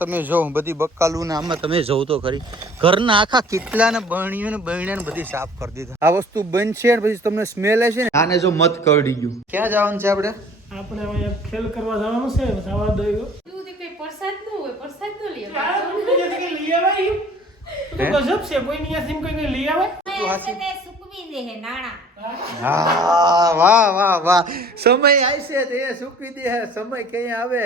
તમે જો બધી બકાલું ને આમાં તમે જોવ તો ખરી ઘરના આખા કેટલા ને બરણીઓ ને બરણીયા ને બધી સાફ કરી દીધા. આ વસ્તુ બનશે ને પછી તમને સ્મેલ હશે ને આને જો મત કરડી ગયું. ક્યાં જવાનું છે આપણે અહીંયા ખેલ કરવા જવાનું છે. સવાર દઈ તું તે કઈ પ્રસાદ ન હોય પ્રસાદ ન લઈ આવે. ગજબ છે કોઈ નિયાથી કોઈ લઈ આવે. તે સુકવી દે હે નાણા. હા વાહ વાહ વાહ સમય આવશે તે સુકવી દે હે સમય ક્યાં આવે.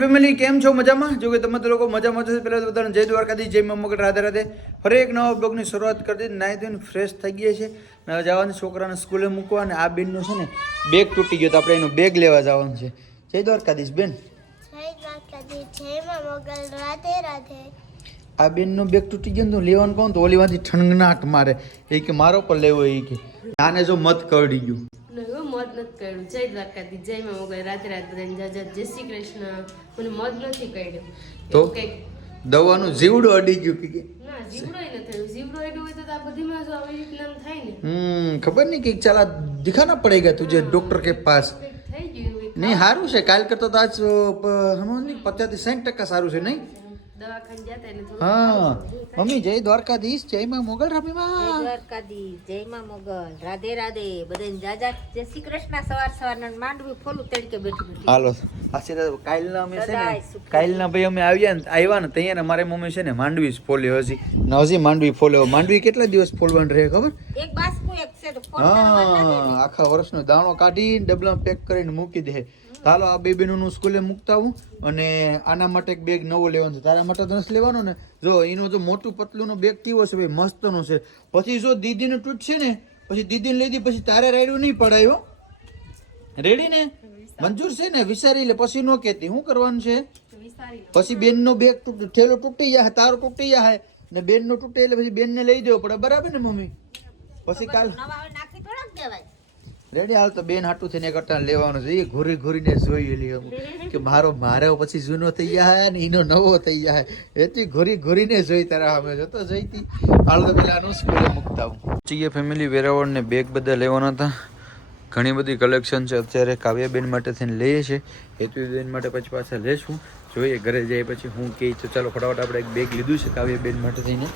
ફેમિલી કેમ છો મજામાં? જો કે તમે તો લોકો મજામાં છો. પહેલા તો બધાને જય દ્વારકાધીશ, જય મા મોગલ, રાધે રાધે. ફરી એક નવા બ્લોગની શરૂઆત કરી દીધી. નાહી ધોઈને ફ્રેશ થઈ ગયા છે ને હવે જવાનું છોકરાને સ્કૂલે મૂકવા. અને આ બેનનું છે ને બેગ તૂટી ગયો તો આપણે એનું બેગ લેવા જવાનું છે. જય દ્વારકાધીશ બેન. જય દ્વારકાધીશ, જય મા મોગલ, રાધે રાધે. આ બેનનું બેગ તૂટી ગયું તો લેવાનું કહું તો ઓલીમાંથી ઠણગનાટ મારે એ કે મારો પર લેવો એ કે આને જો મત કરડી ગયું. મત નથી કર્યું. જય દ્વારકાધીશ, જય મા મોગલ, રાધે રાધે, જય જય શ્રી કૃષ્ણ. મને મત નથી કર્યું તો દવાનું જીવડું અડી ગયું કે ના જીવડો નથી થયું. જીવડો અડ્યું હોય તો આ બધીમાં જો આવી રીતના થાય ને. ખબર નહીં કે ચાલ દિખાના પડેગા તુજે ડોક્ટર કે પાસ. થઈ ગયું નહીં સારું છે કાલ કરતા તો આજ 50-60% સારું છે નહીં. દવાખાને જતા એટલે થોડું હા મમ્મી જય દ્વારકાધીશ, જય માં મોગલ, જય રામીમાં દ્વારકાધીશ, જય માં મોગલ, રાધે રાધે. બધાને જાજા જય શ્રી કૃષ્ણ. સવાર સવારના માંડવી ફોલું તડકે બેઠી બેઠી. હાલો આશીર્વાદ. કાલના અમે છે ને કાલના ભાઈ અમે આવ્યા ને ત્યાં મારે મમ્મી છે ને માંડવી જ ફોલ્યો હજી માંડવી ફોલ્યો. માંડવી કેટલા દિવસ ફોલવાનું રહે ખબર? એક બાસ્કુ એક છે તો હા આખા વર્ષનો દાણો કાઢીને ડબલામાં પેક કરીને મૂકી દે. ચાલો આ બે બેનોનું સ્કૂલે મૂકતા આવું અને આના માટે એક બેગ નવો લેવાનો છે. તારા માટે તો નથી લેવાનો ને. જો એનો જો મોટું પતલું નો બેગ કેવો છે ભાઈ મસ્તનો છે. પછી જો દીદીને તૂટશે ને પછી દીદીને લઈ દી પછી તારે રાયડું નહીં પડાયો. રેડી ને? મંજૂર છે ને? વિચારી લે પછી નો કહેતી. શું કરવાનું છે પછી બેનનો બેગ ઠેલો તૂટી જાય તારો તૂટી જાય ને બેનનો તૂટે એટલે પછી બેનને લઈ દેવો પડે. બરાબર ને મમ્મી? પછી કાલ નવા નાખી થોડાક દેવાય. રેડી હાલ તો બેન હાટું થઈને એક અટાણ લેવાનું છે. એ ઘોરી ઘોરીને જોઈ લે કે મારો પછી જૂનો થઈ જાય ને એનો નવો થઈ જાય. એથી ઘોરી ઘોરીને જોઈ તારા અમે જતો જોઈતી. હાલ તો પેલા આનું સ્કૂલે મૂકતા આવું. ચીએ ફેમિલી વેરાવળ ને બેગ બધા લેવાના હતા. ઘણી બધી કલેક્શન છે અત્યારે. કાવ્યાબેન માટે થઈને લઈએ છીએ. હેતુબેન માટે પછી પાછા લેશું. જોઈએ ઘરે જાય પછી હું કહે તો ચાલો ફટાફટ આપણે એક બેગ લીધું છે કાવ્યાબેન માટે થઈને.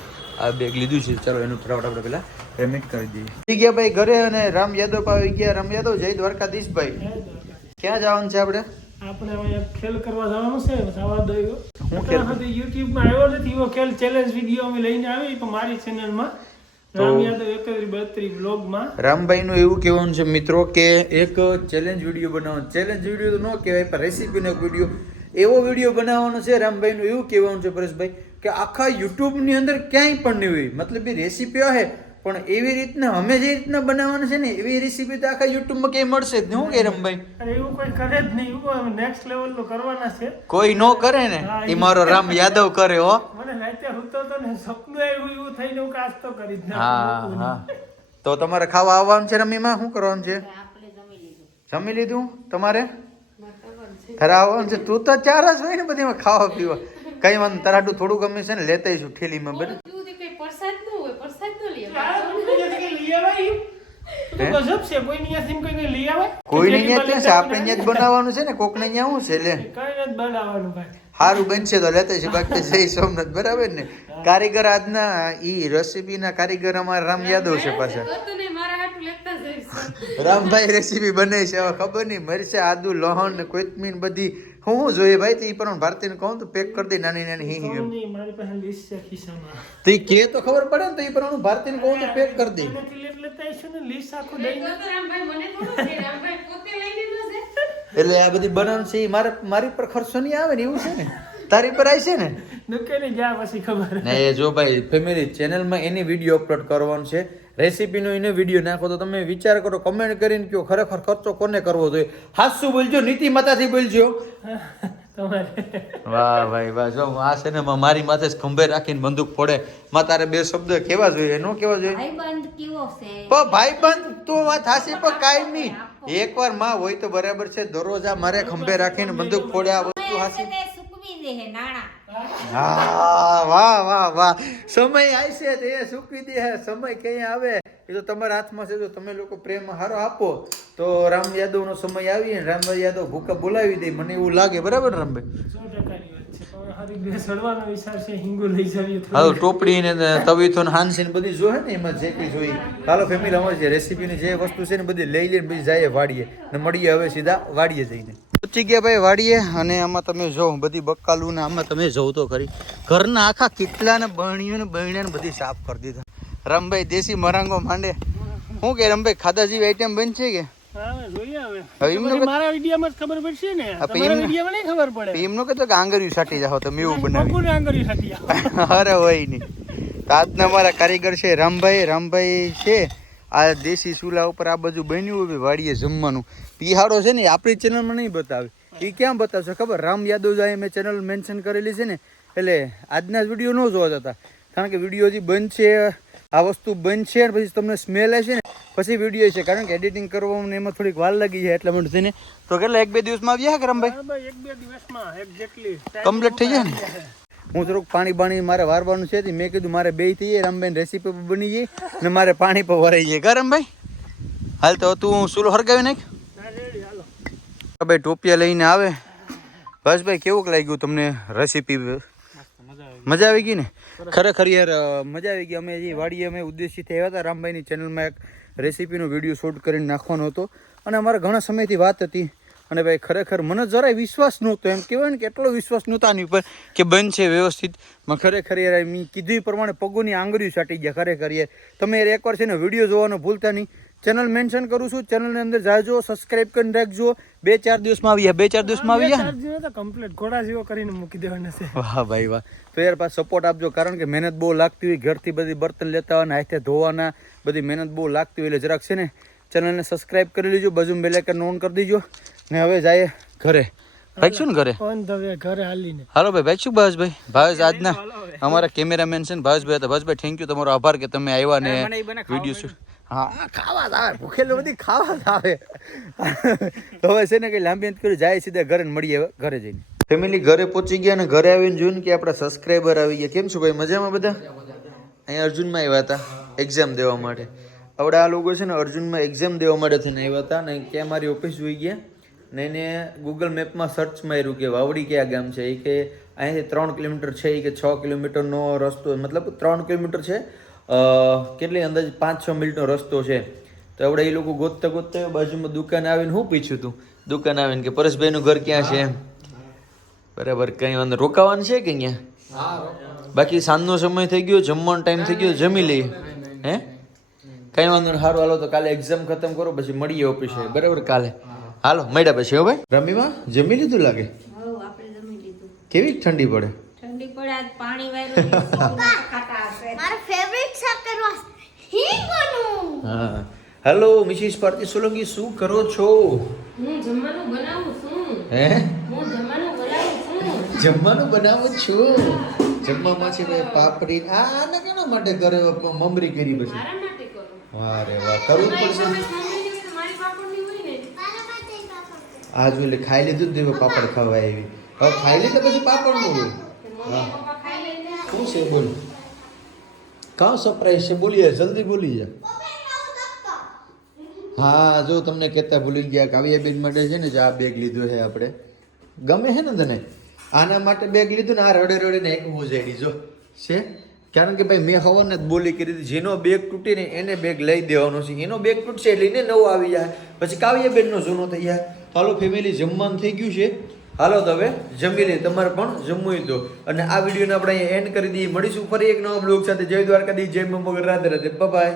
આ બેગ લીધું છે ચાલો એનું ફટાફટ આપણે પેલા પેમેન્ટ કરી દઈએ. થઈ ગયા ભાઈ ઘરે અને રામ યાદવ આવી ગયા. રામ યાદવ જય દ્વારકાધીશ ભાઈ. ક્યાં જવાનું છે આપણે? અહીંયા ખેલ કરવા જવાનું છે. સવાર દઈ હું ખેલ YouTube માં આવ્યો નથી. એવો ખેલ ચેલેન્જ વિડીયો અમે લઈને આવી પણ મારી ચેનલમાં રામ યાદવ 31-32 બ્લોગમાં. રામભાઈ નું એવું કહેવાનું છે મિત્રો કે એક ચેલેન્જ વિડીયો બનાવવાનો. ચેલેન્જ વિડીયો તો ન કહેવાય પણ રેસીપીનો એક વિડીયો એવો વિડીયો બનાવવાનો છે. રામભાઈ નું એવું કહેવાનું છે પરેશભાઈ કે આખા યુટ્યુબ ની અંદર ક્યાંય પણ નહીં હોય. મતલબ એ રેસીપી હે પણ એવી રીતના અમે જે રીતના બનાવવાનું છે ને એવી રેસીપી તો આખા યુટ્યુબ માં ક્યાંય મળશે જ નહીં. શું કે રામભાઈ? એવું કોઈ કરે જ નહીં. એવું નેક્સ્ટ લેવલ નું કરવાના છે. કોઈ નો કરે ને એ મારો રામ યાદવ કરે હો. મને રાતે હુતો તો ને સપનું આવ્યું એવું થઈને હું કાચ તો કરી જ હા હા તો તમારે ખાવા આવવાનું છે રમીમાં? શું કરવાનું છે? જમી લીધું તમારે? ખરા આવવાનું છે? તું તો ચાર જ હોય ને બધીમાં ખાવા પીવા. કઈ વાંધો તારાટું થોડું ગમે છે ને લેતા આવીશું ઠેલીમાં. બરાબર તું તે કઈ પ્રસાદ ન હોય પ્રસાદ ન લઈ ગજબ છે કોઈ નિયાથી કોઈ લઈ આવે. કોઈ નહીં ત્યાં છે આપણે ત્યાં જ બનાવવાનું છે ને. કોક ને ત્યાં શું છે લે કઈ નથી બનાવવાનું ભાઈ. સારું બનશે તો લેતા છે. બાકી જય સોમનાથ. બરાબર ને? કારીગર આજના ઈ રેસીપી ના કારીગર અમારા રામ યાદવ છે પાછા. તો ને મારા હાટુ લેતા જઈશ. રામભાઈ રેસીપી બને છે. હવે ખબર નહીં મરચા આદુ લહણ ને કોથમીર બધી હું જોઈએ ભાઈ તો ઈ પણ ભારતીને કહું તો પેક કરી દે નાની નાની હિંગ એમ. મારી પાસે લિસ્ટ છે ખિસ્સામાં. તો ઈ કે તો ખબર પડે ને તો ઈ પણ ભારતીને કહું તો પેક કરી દે. લેતા આવીશું ને લિસ્ટ આખું દઈ. રામભાઈ મને થોડું છે. રામભાઈ પોતે લઈ લીધો છે. એટલે આ બધી બનાવવાનું છે ઈ મારી પર ખર્ચો નહીં આવે ને એવું છે ને. તારી પર આવી છે ને દુકાને જા પછી ખબર. ને જો ભાઈ ફેમિલી ચેનલમાં એની વિડીયો અપલોડ કરવાનો છે. રેસીપીનો એને વિડીયો નાખો તો તમે વિચાર કરો કમેન્ટ કરીને કહો ખરેખર ખર્ચો કોને કરવો જોઈએ. હાસુ બોલજો નીતિ માતાથી બોલજો. વાહ ભાઈ વાહ. જો આ છે ને મારી માથે જ ખંભે રાખીને બંદૂક ફોડે માં તારે બે શબ્દ કેવા જોઈએ નો કેવા જોઈએ? ભાઈબંધ કેવો છે? પણ ભાઈબંધ તો વાત હાસી પણ કાઈ નહીં. એકવાર માં હોય તો બરાબર છે. દરરોજ આ મારે ખંભે રાખીને બંદૂક ફોડે આ વસ્તુ હાસી. સુકવી દે હે નાણા. હા વાહ વાહ વાહ સમય આવશે તો એ સૂકવી દે હે સમય ક્યાં આવે એ તો તમારા હાથમાં છે. જો તમે લોકો પ્રેમ હારો આપો તો રામ યાદવનો સમય આવી ને રામભાઈ યાદવ ભૂકા બોલાવી દે મને એવું લાગે. બરાબર ને રામભાઈ? 100% વાત છે. પણ હારી બે સડવાનો વિચાર છે, હિંગો લઈ જાવી હાલો ટોપડી ને તવીથો ને હાંસી ને બધી જોહે ને એમાં જે કઈ જોઈ. હાલો ફેમિલી અમારી જે રેસીપીની જે વસ્તુ છે ને બધી લઈ લઈને પછી જાય વાડીએ ને મળીએ હવે સીધા વાડીએ જઈને. પહોંચી ગયા ભાઈ વાડીએ અને આમાં તમે જો બધી બકાલું ને આમાં તમે જોવ તો ખરી ઘરના આખા કેટલા ને બહેણીઓ ને બહેણા ને બધી સાફ કરી દીધા. રામભાઈ દેશી મરાંગો માંડે શું કે રામભાઈ ખાધા જેવી આઈટમ બનશે કે? હા જોઈએ હવે. હવે એમનો પછી મારા વિડિયોમાં જ ખબર પડશે ને, તમારા વિડિયોમાં નહીં ખબર પડે. એમનો કે તો આંગળીયું સાટી જાઓ તમે એવું બનાવી. બપોરે આંગળી સાટી આવો. અરે હોય નહીં. તો આજના અમારા કારીગર છે રામભાઈ. રામભાઈ છે આ દેશી ચૂલા ઉપર આ બાજુ બન્યું હોય વાડીએ જમવાનું. પિહાડો છે ને આપણી ચેનલમાં નહીં બતાવે. એ ક્યાં બતાવશે ખબર? રામ યાદવ જાય મેં ચેનલ મેન્શન કરેલી છે ને એટલે આજના જ વિડીયો ન જોવા જતા. કારણ કે વિડીયો હજી બંધ છે, આ વસ્તુ બંધ છે અને પછી તમને સ્મેલ આવશે ને પછી વિડીયો છે. કારણ કે એડિટિંગ કરવામાં એમાં થોડીક વાર લાગી જાય એટલા માટે થઈને. તો કેટલા 1-2 દિવસમાં આવ્યા કે રામભાઈ? હા ભાઈ 1-2 દિવસમાં એક્ઝેક્ટલી કમ્પ્લીટ થઈ જાય ને. હું થોડુંક પાણી બાણી મારે વારવાનું છે. મેં કીધું મારે બે થઈ જાય રામભાઈ રેસીપી પર બની જાય ને મારે પાણી પર વરાઈ જાય. કા રામભાઈ? હાલ તો તું ચૂલો હરગાવી નાખ. રેડી હાલો. ભાઈ ટોપિયા લઈને આવે. બસ ભાઈ કેવું લાગ્યું તમને રેસીપી? મજા આવી ગઈ ને? ખરેખર યાર મજા આવી ગઈ. અમે જે વાડીએ અમે ઉદ્દેશથી આવ્યા હતા રામભાઈની ચેનલમાં એક રેસીપીનો વિડીયો શૂટ કરીને નાખવાનો હતો અને અમારે ઘણા સમયથી વાત હતી અને ભાઈ ખરેખર મને જરાય વિશ્વાસ નહોતો. એમ કહેવાય ને કે એટલો વિશ્વાસ નહોતો આની ઉપર કે બનશે વ્યવસ્થિત. ખરેખર યાર મેં કીધું એ પ્રમાણે પગોની આંગળીઓ સાટી ગયા. ખરેખર યાર તમે યાર એકવાર છે ને વિડીયો જોવાનો ભૂલતા નહીં. ચેનલ મેન્શન કરું છું, ચેનલની અંદર જાજો, સબસ્ક્રાઇબ કરીને રાખજો. 2-4 દિવસમાં આવ્યા. 2-4 દિવસમાં આવ્યા. ચાર્જ તો કમ્પ્લીટ ઘોડા જેવો કરીને મૂકી દેવાના છે. વાહ ભાઈ વાહ. તો યાર પાછો સપોર્ટ આપજો. કારણ કે મહેનત બહુ લાગતી હોય, ઘરથી બધી બર્તન લેતા હોય ને હાથે ધોવાના, બધી મહેનત બહુ લાગતી હોય એટલે જરાક છે ને ચેનલને સબસ્ક્રાઇબ કરી લેજો, બાજુમાં બેલ આઇકન ઓન કરી દેજો ને હવે જાય ઘરે. ભાઈશું ને ઘરે? ઓન ધ વે ઘરે હાલીને. હાલો ભાઈ ભાઈશું ભાવેશભાઈ. ભાવેશ આજના અમારા કેમેરામેન છે ને ભાવેશભાઈ હતા. ભાવેશભાઈ થેન્ક યુ, તમારો આભાર કે તમે આવ્યા ને વિડીયો શૂટ. હા ખાવા જ આવે, ભૂખેલું બધી ખાવા જ આવે. તો હવે છે ને કઈ લાંબી અંત કરી જાય સીધા ઘરે મળીએ હવે ઘરે જઈને. ફેમિલી ઘરે પહોંચી ગયા ને ઘરે આવીને જોયું કે આપણા સબસ્ક્રાઈબર આવી ગયા. કેમ છો ભાઈ? મજામાં બધા? અહીંયા અર્જુનમાં આવ્યા હતા એક્ઝામ દેવા માટે. આપણે આ લોકો છે ને અર્જુનમાં એક્ઝામ દેવા માટે થઈને આવ્યા હતા ને ક્યાં મારી ઓફિસ જોઈ ગયા ને એને ગૂગલ મેપમાં સર્ચ માર્યું કે વાવડી કયા ગામ છે. એ કે અહીંથી 3 કિલોમીટર છે કે 6 કિલોમીટરનો રસ્તો, મતલબ 3 કિલોમીટર છે, કેટલી અંદાજે 5-6 મિનિટનો રસ્તો છે. તો આપણે એ લોકો ગોતતા ગોતતા બાજુમાં દુકાન આવીને હું પૂછ્યું તું દુકાન આવીને કે પરેશભાઈનું ઘર ક્યાં છે એમ. બરાબર, કંઈ વાંધો રોકાવાનું છે કે અહીંયા? બાકી સાંજનો સમય થઈ ગયો, જમવાનો ટાઈમ થઈ ગયો, જમી લઈએ. હે કંઈ વાંધો નહીં. સારું હાલો તો કાલે એક્ઝામ ખતમ કરો પછી મળીએ ઓફિસે. બરાબર કાલે હાલો મળ્યા પછી. હો ભાઈ રમીમાં જમી લીધું લાગે? આપણે જમી લીધું. કેવી ઠંડી પડે? ઠંડી પડે આજ પાણી વાળું ખાતા હશે. મારો ફેવરિટ શાક કરવા હિંગનું. હા હેલો મિસિસ ભારતી સોલંકી, શું કરો છો? હું જમવાનું બનાવું છું. હે હું જમવાનું બનાવું છું. જમવાનું બનાવું છું. જમવામાં છે ભાઈ પાપડી. આને કેના માટે ઘરે મમરી કરી પછી? મારા માટે કરો. વાહ રે વાહ, કરવું જ પડશે. મારી પાપડની હોય ને. મારા માટે પાપડ. આ જો એટલે ખાઈ લીધું ને પાપડ ખાવા આવી. હવે ખાઈ લીધે પછી પાપડ નું હોય. હા પપ્પા ખાઈ લઈને શું છે બોલ? કાં સરપ્રાઈઝ છે? બોલીએ જલ્દી બોલી જા. હા જો તમને કહેતા ભૂલી ગયા કાવ્યાબેન માટે છે ને જે આ બેગ લીધું છે આપણે. ગમે છે ને તને? આના માટે બેગ લીધું ને આ રડે રડે ને એક ઉજાડી જો છે. કારણ કે ભાઈ મેં હવાને જ બોલી કરી હતી જેનો બેગ તૂટે ને એને બેગ લઈ દેવાનો છે. એનો બેગ તૂટશે એટલે એને નવો આવી જાય પછી કાવ્યાબેનનો જૂનો થઈ જાય. હાલો ફેમિલી જમવાનું થઈ ગયું છે. હાલો તો હવે જમી લઈએ. તમારે પણ જમવું તો. અને આ વિડીયોને આપણે અહીંયા એન્ડ કરી દઈએ. મળીશું ફરી એક નવા બ્લોગ સાથે. જય દ્વારકાધીશ, જય મમ્મી, રાધે રાધે, બાય.